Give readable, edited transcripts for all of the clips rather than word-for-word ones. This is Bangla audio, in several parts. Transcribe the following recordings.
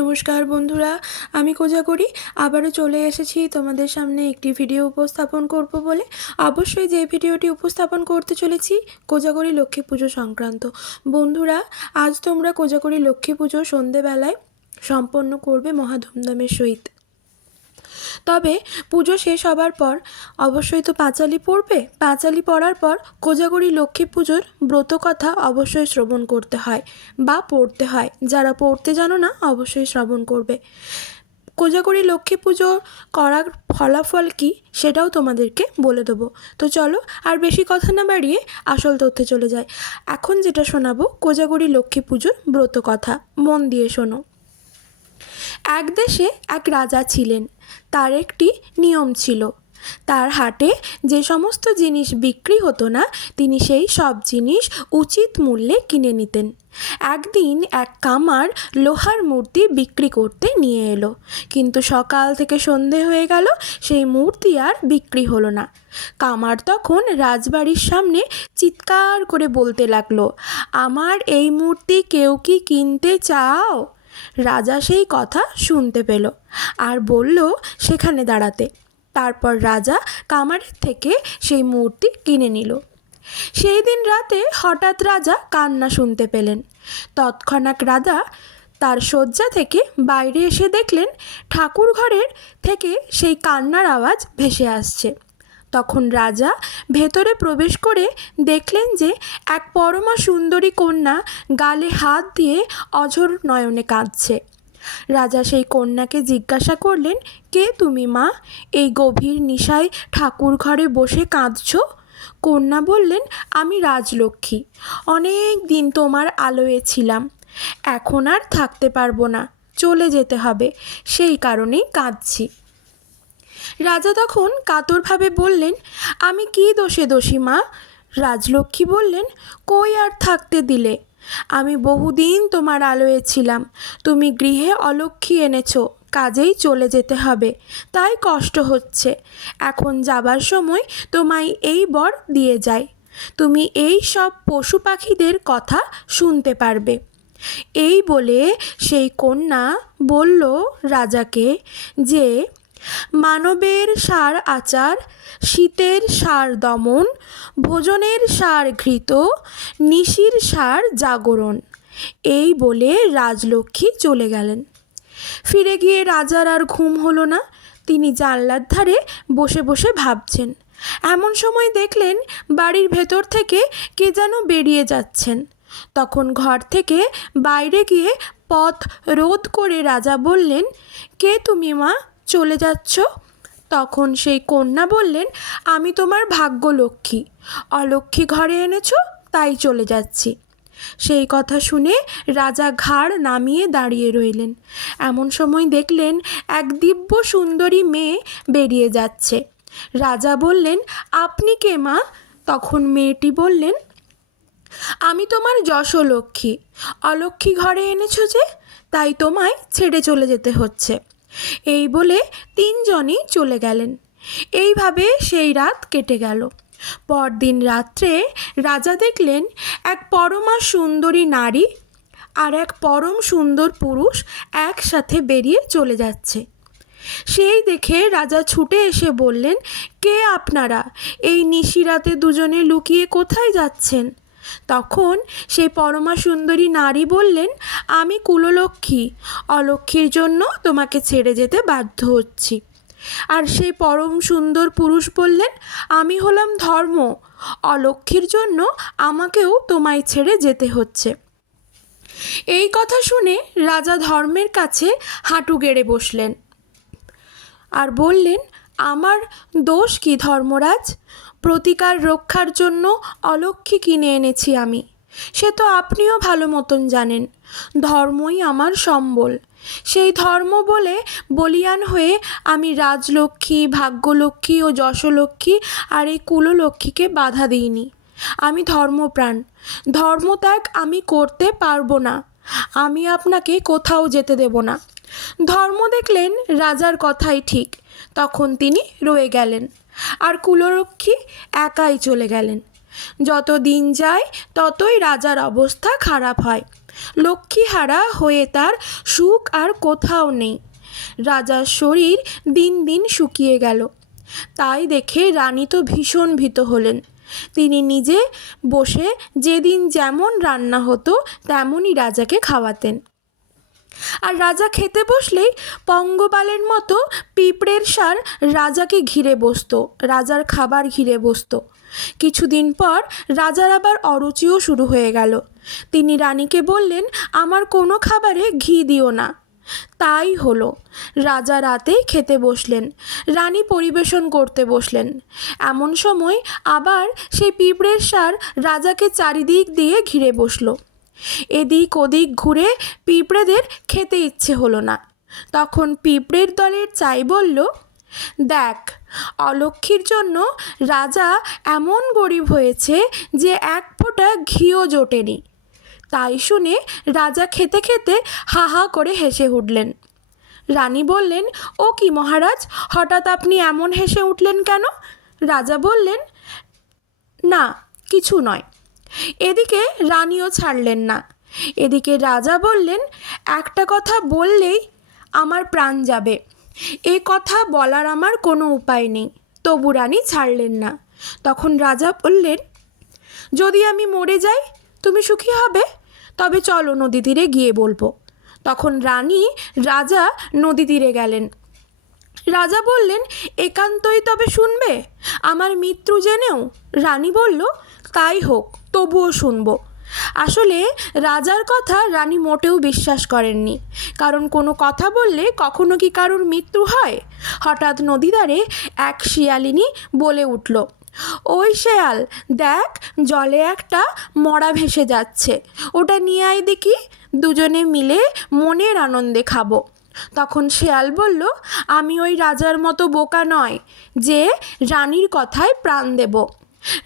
নমস্কার বন্ধুরা, আমি কোজাগরি আবারও চলে এসেছি তোমাদের সামনে একটি ভিডিও উপস্থাপন করব বলে। অবশ্যই যে ভিডিওটি উপস্থাপন করতে চলেছি কোজাগরি লক্ষ্মী পুজো সংক্রান্ত। বন্ধুরা, আজ তোমরা কোজাগরি লক্ষ্মী পুজো সন্ধেবেলায় সম্পন্ন করবে মহা ধুমধামের সহিত। তবে পুজো শেষ হবার পর অবশ্যই তো পাঁচালি পড়বে। পাঁচালি পড়ার পর কোজাগরি লক্ষ্মী পুজোর ব্রত কথা অবশ্যই শ্রবণ করতে হয় বা পড়তে হয়। যারা পড়তে জানো না অবশ্যই শ্রবণ করবে। কোজাগরি লক্ষ্মী পুজো করার ফলাফল কী সেটাও তোমাদেরকে বলে দেবো। তো চলো আর বেশি কথা না বাড়িয়ে আসল তথ্যে চলে যায়। এখন যেটা শোনাবো কোজাগরি লক্ষ্মী পুজোর ব্রত কথা, মন দিয়ে শোনো। এক দেশে এক রাজা ছিলেন। তার একটি নিয়ম ছিল, তার হাটে যে সমস্ত জিনিস বিক্রি হতো না তিনি সেই সব জিনিস উচিত মূল্যে কিনে নিতেন। একদিন এক কামার লোহার মূর্তি বিক্রি করতে নিয়ে এলো, কিন্তু সকাল থেকে সন্ধে হয়ে গেল, সেই মূর্তি আর বিক্রি হলো না। কামার তখন রাজবাড়ির সামনে চিৎকার করে বলতে লাগলো, আমার এই মূর্তি কেউ কি কিনতে চাও? রাজা সেই কথা শুনতে পেল আর বলল সেখানে দাঁড়াতে। তারপর রাজা কামারের থেকে সেই মূর্তি কিনে নিল। সেই দিন রাতে হঠাৎ রাজা কান্না শুনতে পেলেন। তৎক্ষণাৎ রাজা তার শয্যা থেকে বাইরে এসে দেখলেন ঠাকুর ঘরের থেকে সেই কান্নার আওয়াজ ভেসে আসছে। তখন রাজা ভেতরে প্রবেশ করে দেখলেন যে এক পরমা সুন্দরী কন্যা গালে হাত দিয়ে অঝোর নয়নে কাঁদছে। রাজা সেই কন্যাকে জিজ্ঞাসা করলেন, কে তুমি মা? এই গভীর নিশায় ঠাকুর ঘরে বসে কাঁদছ? কন্যা বললেন, আমি রাজলক্ষ্মী। অনেক দিন তোমার আলোয় ছিলাম, এখন আর থাকতে পারবো না, চলে যেতে হবে, সেই কারণেই কাঁদছি। রাজা তখন কাতরভাবে বললেন, আমি কি দোষে দোষী মা? রাজলক্ষ্মী বললেন, কই আর থাকতে দিলে? আমি বহুদিন তোমার আলোয় ছিলাম, তুমি গৃহে অলক্ষ্মী এনেছো, কাজেই চলে যেতে হবে, তাই কষ্ট হচ্ছে। এখন যাবার সময় তোমায় এই বর দিয়ে যায়, তুমি এই সব পশু পাখিদের কথা শুনতে পারবে। এই বলে সেই কন্যা বলল রাজাকে যে, মানবের সার আচার, শীতের সার দমন, ভোজনের সার ঘৃত, নিশির সার জাগরণ। এই বলে রাজলক্ষ্মী চলে গেলেন। ফিরে গিয়ে রাজার আর ঘুম হলো না। তিনি জানলার ধারে বসে বসে ভাবছেন। এমন সময় দেখলেন বাড়ির ভেতর থেকে কে যেন বেরিয়ে যাচ্ছেন। তখন ঘর থেকে বাইরে গিয়ে পথ রোধ করে রাজা বললেন, কে তুমি মা, চলে যাচ্ছ? তখন সেই কন্যা বললেন, আমি তোমার ভাগ্যলক্ষ্মী, অলক্ষ্মী ঘরে এনেছো, তাই চলে যাচ্ছি। সেই কথা শুনে রাজা ঘাড় নামিয়ে দাঁড়িয়ে রইলেন। এমন সময় দেখলেন এক দিব্য সুন্দরী মেয়ে বেরিয়ে যাচ্ছে। রাজা বললেন, আপনি কে মা? তখন মেয়েটি বললেন, আমি তোমার যশোলক্ষ্মী, অলক্ষ্মী ঘরে এনেছো যে, তাই তোমায় ছেড়ে চলে যেতে হচ্ছে। এই বলে তিনজনই চলে গেলেন। এইভাবে সেই রাত কেটে গেল। পরদিন রাত্রে রাজা দেখলেন এক পরমা সুন্দরী নারী আর এক পরম সুন্দর পুরুষ একসাথে বেরিয়ে চলে যাচ্ছে। সেই দেখে রাজা ছুটে এসে বললেন, কে আপনারা? এই নিশিরাতে দুজনে লুকিয়ে কোথায় যাচ্ছেন? তখন সেই পরমা সুন্দরী নারী বললেন, আমি কুললক্ষ্মী, অলক্ষ্মীর জন্য তোমাকে ছেড়ে যেতে বাধ্য হচ্ছি। আর সেই পরম সুন্দর পুরুষ বললেন, আমি হলাম ধর্ম, অলক্ষ্মীর জন্য আমাকেও তোমায় ছেড়ে যেতে হচ্ছে। এই কথা শুনে রাজা ধর্মের কাছে হাঁটু গেড়ে বসলেন আর বললেন, আমার দোষ কি ধর্মরাজ? প্রতিকার রক্ষার জন্য অলক্ষ্মী কিনে এনেছি আমি, সে তো আপনিও ভালো মতন জানেন। ধর্মই আমার সম্বল। সেই ধর্ম বলে বলিয়ান হয়ে আমি রাজলক্ষ্মী, ভাগ্যলক্ষ্মী ও যশোলক্ষ্মী আর এই কুললক্ষ্মীকে বাধা দিইনি। আমি ধর্মপ্রাণ, ধর্মত্যাগ আমি করতে পারবো না। আমি আপনাকে কোথাও যেতে দেব না। ধর্ম দেখলেন রাজার কথাই ঠিক, তখন তিনি রয়ে গেলেন আর কুললক্ষ্মী একাই চলে গেলেন। যত দিন যায় ততই রাজার অবস্থা খারাপ হয়। লক্ষ্মীহারা হয়ে তার সুখ আর কোথাও নেই। রাজার শরীর দিন দিন শুকিয়ে গেল। তাই দেখে রানী তো ভীষণ ভীত হলেন। তিনি নিজে বসে যেদিন যেমন রান্না হতো তেমনই রাজাকে খাওয়াতেন। আর রাজা খেতে বসলেই পঙ্গপালের মতো পিঁপড়ের সার রাজাকে ঘিরে বসতো, রাজার খাবার ঘিরে বসতো। কিছুদিন পর রাজার আবার অরুচিও শুরু হয়ে গেল। তিনি রানীকে বললেন, আমার কোনো খাবারে ঘি দিও না। তাই হলো। রাজা রাতেই খেতে বসলেন, রানী পরিবেশন করতে বসলেন। এমন সময় আবার সেই পিঁপড়ের সার রাজাকে চারিদিক দিয়ে ঘিরে বসলো। এদিক ওদিক ঘুরে পিঁপড়েদের খেতে ইচ্ছে হলো না। তখন পিঁপড়ের দলের চাই বলল, দেখ, অলক্ষ্মীর জন্য রাজা এমন গরিব হয়েছে যে এক ফোঁটা ঘিও জোটেনি। তাই শুনে রাজা খেতে খেতে হা হা করে হেসে উঠলেন। রানী বললেন, ও কি মহারাজ, হঠাৎ আপনি এমন হেসে উঠলেন কেন? রাজা বললেন, না কিছু নয়। এদিকে রানীও ছাড়লেন না। এদিকে রাজা বললেন, একটা কথা বললেই আমার প্রাণ যাবে, এ কথা বলার আমার কোনো উপায় নেই। তবু রানী ছাড়লেন না। তখন রাজা বললেন, যদি আমি মরে যাই তুমি সুখী হবে? তবে চলো নদী তীরে গিয়ে বলবো। তখন রানী রাজা নদী তীরে গেলেন। রাজা বললেন, একান্তই তবে শুনবে আমার মৃত্যু জেনেও? রানী বলল, তাই হোক, তবুও শুনবো। আসলে রাজার কথা রানী মোটেও বিশ্বাস করেননি, কারণ কোনো কথা বললে কখনো কি কারোর মৃত্যু হয়? হঠাৎ নদীধারে এক শিয়ালিনী বলে উঠল, ওই শেয়াল, দেখ জলে একটা মরা ভেসে যাচ্ছে, ওটা নিয়ে আয় দেখি, দুজনে মিলে মনের আনন্দে খাবো। তখন শেয়াল বলল, আমি ওই রাজার মতো বোকা নয় যে রানীর কথায় প্রাণ দেব।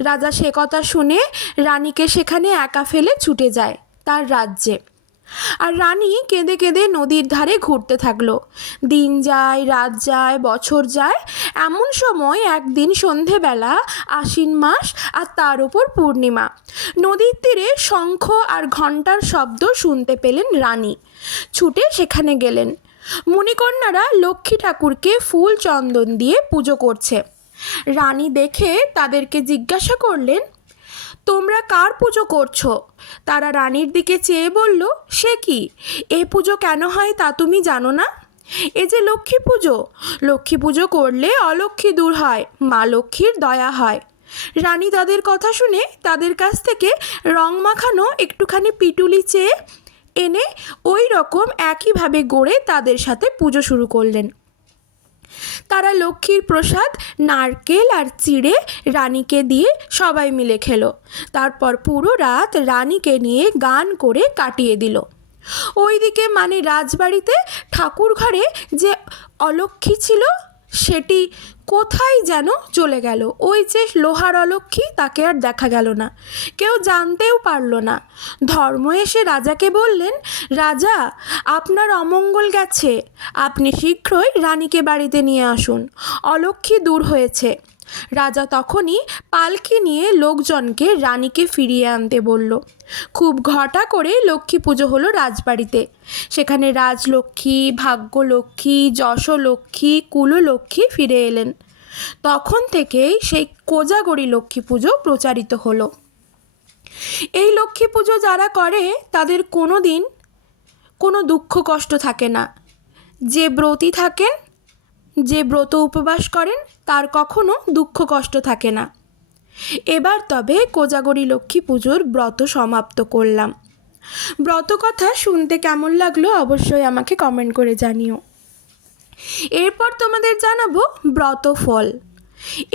রাজা সে কথা শুনে রানীকে সেখানে একা ফেলে ছুটে যায় তার রাজ্যে। আর রানী কেঁদে কেঁদে নদীর ধারে ঘুরতে থাকলো। দিন যায়, রাত যায়, বছর যায়। এমন সময় একদিন সন্ধেবেলা, আশ্বিন মাস, আর তার ওপর পূর্ণিমা। নদীর তীরে শঙ্খ আর ঘণ্টার শব্দ শুনতে পেলেন রানী। ছুটে সেখানে গেলেন। মণিকন্যারা লক্ষ্মী ঠাকুরকে ফুল চন্দন দিয়ে পুজো করছে। রানী দেখে তাদেরকে জিজ্ঞাসা করলেন, তোমরা কার পুজো করছো? তারা রানীর দিকে চেয়ে বলল, সে কি, এ পুজো কেন হয় তা তুমি জানো না? এ যে লক্ষ্মী পুজো, লক্ষ্মী পুজো করলে অলক্ষ্মী দূর হয়, মা লক্ষ্মীর দয়া হয়। রানী তাদের কথা শুনে তাদের কাছ থেকে রং মাখানো একটুখানি পিটুলি চেয়ে এনে ওই রকম একইভাবে গড়ে তাদের সাথে পুজো শুরু করলেন। তারা লক্ষ্মীর প্রসাদ নারকেল আর চিড়ে রানীকে দিয়ে সবাই মিলে খেলো। তারপর পুরো রাত রানীকে নিয়ে গান করে কাটিয়ে দিল। ওইদিকে মানে রাজবাড়িতে ঠাকুর ঘরে যে অলক্ষ্মী ছিল সেটি কোথায় যেন চলে গেল। ওই যে লোহার অলক্ষ্মী, তাকে আর দেখা গেল না, কেউ জানতেও পারল না। ধর্ম এসে রাজাকে বললেন, রাজা, আপনার অমঙ্গল গেছে, আপনি শীঘ্রই রানীকে বাড়িতে নিয়ে আসুন, অলক্ষ্মী দূর হয়েছে। রাজা তখনই পালকি নিয়ে লোকজনকে রানীকে ফিরিয়ে আনতে বলল। খুব ঘটা করে লক্ষ্মী পুজো হলো রাজবাড়িতে। সেখানে রাজলক্ষ্মী, ভাগ্যলক্ষ্মী, যশলক্ষ্মী, কুললক্ষ্মী ফিরে এলেন। তখন থেকেই সেই কোজাগরী লক্ষ্মী পুজো প্রচারিত হলো। এই লক্ষ্মী পুজো যারা করে তাদের কোনো দিন কোনো দুঃখ কষ্ট থাকে না। যে ব্রতী থাকেন, যে ব্রত উপবাস করেন, তার কখনো দুঃখ কষ্ট থাকে না। এবার তবে কোজাগরী লক্ষ্মী পুজোর ব্রত সমাপ্ত করলাম। ব্রত কথা শুনতে কেমন লাগলো অবশ্যই আমাকে কমেন্ট করে জানিও। এরপর তোমাদের জানাবো ব্রত ফল।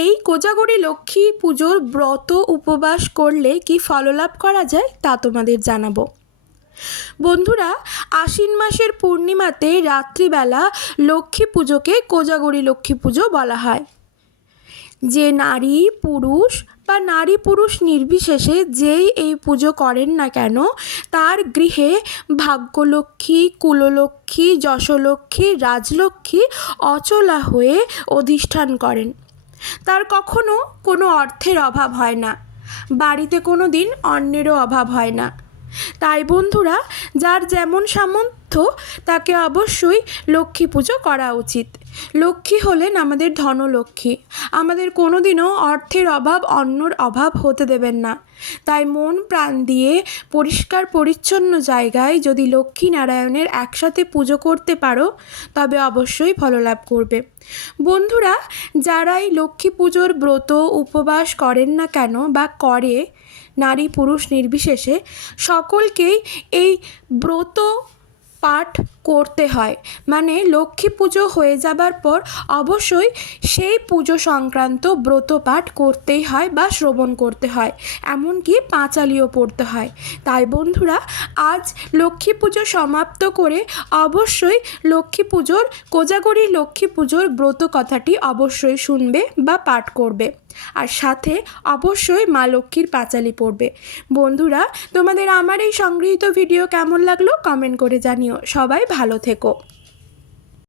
এই কোজাগরী লক্ষ্মী পুজোর ব্রত উপবাস করলে কি ফললাভ করা যায় তা তোমাদের জানাবো। বন্ধুরা, আশ্বিন মাসের পূর্ণিমাতে রাত্রিবেলা লক্ষ্মী পুজোকে কোজাগরী লক্ষ্মী পুজো বলা হয়। যে নারী পুরুষ বা নারী পুরুষ নির্বিশেষে যেই এই পুজো করেন না কেন, তার গৃহে ভাগ্যলক্ষ্মী, কুললক্ষ্মী, যশলক্ষ্মী, রাজলক্ষ্মী অচলা হয়ে অধিষ্ঠান করেন। তার কখনো কোনো অর্থের অভাব হয় না, বাড়িতে কোনো দিন অন্নেরও অভাব হয় না। তাই বন্ধুরা, যার যেমন সামর্থ্য তাকে অবশ্যই লক্ষ্মী পুজো করা উচিত। লক্ষ্মী হলেন আমাদের ধনলক্ষ্মী। আমাদের কোনো দিনও অর্থের অভাব, অন্নর অভাব হতে দেবেন না। তাই মন প্রাণ দিয়ে পরিষ্কার পরিচ্ছন্ন জায়গায় যদি লক্ষ্মী নারায়ণের একসাথে পুজো করতে পারো তবে অবশ্যই ফললাভ করবে। বন্ধুরা, যারাই লক্ষ্মী পুজোর ব্রত উপবাস করেন না কেন বা করে, নারী পুরুষ নির্বিশেষে সকলকেই এই ব্রত পাঠ করতে হয়। মানে লক্ষ্মী পুজো হয়ে যাবার পর অবশ্যই সেই পুজো সংক্রান্ত ব্রত পাঠ করতেই হয় বা শ্রবণ করতে হয়, এমনকি পাঁচালিও পড়তে হয়। তাই বন্ধুরা, আজ লক্ষ্মী পুজো সমাপ্ত করে অবশ্যই লক্ষ্মী পুজোর, কোজাগরী লক্ষ্মী পুজোর ব্রত কথাটি অবশ্যই শুনবে বা পাঠ করবে, আর সাথে অবশ্যই মা লক্ষ্মীর পাঁচালি পড়বে। বন্ধুরা, তোমাদের আমার এই সংগৃহীত ভিডিও কেমন লাগলো কমেন্ট করে জানিও। সবাই ভালো থেকো।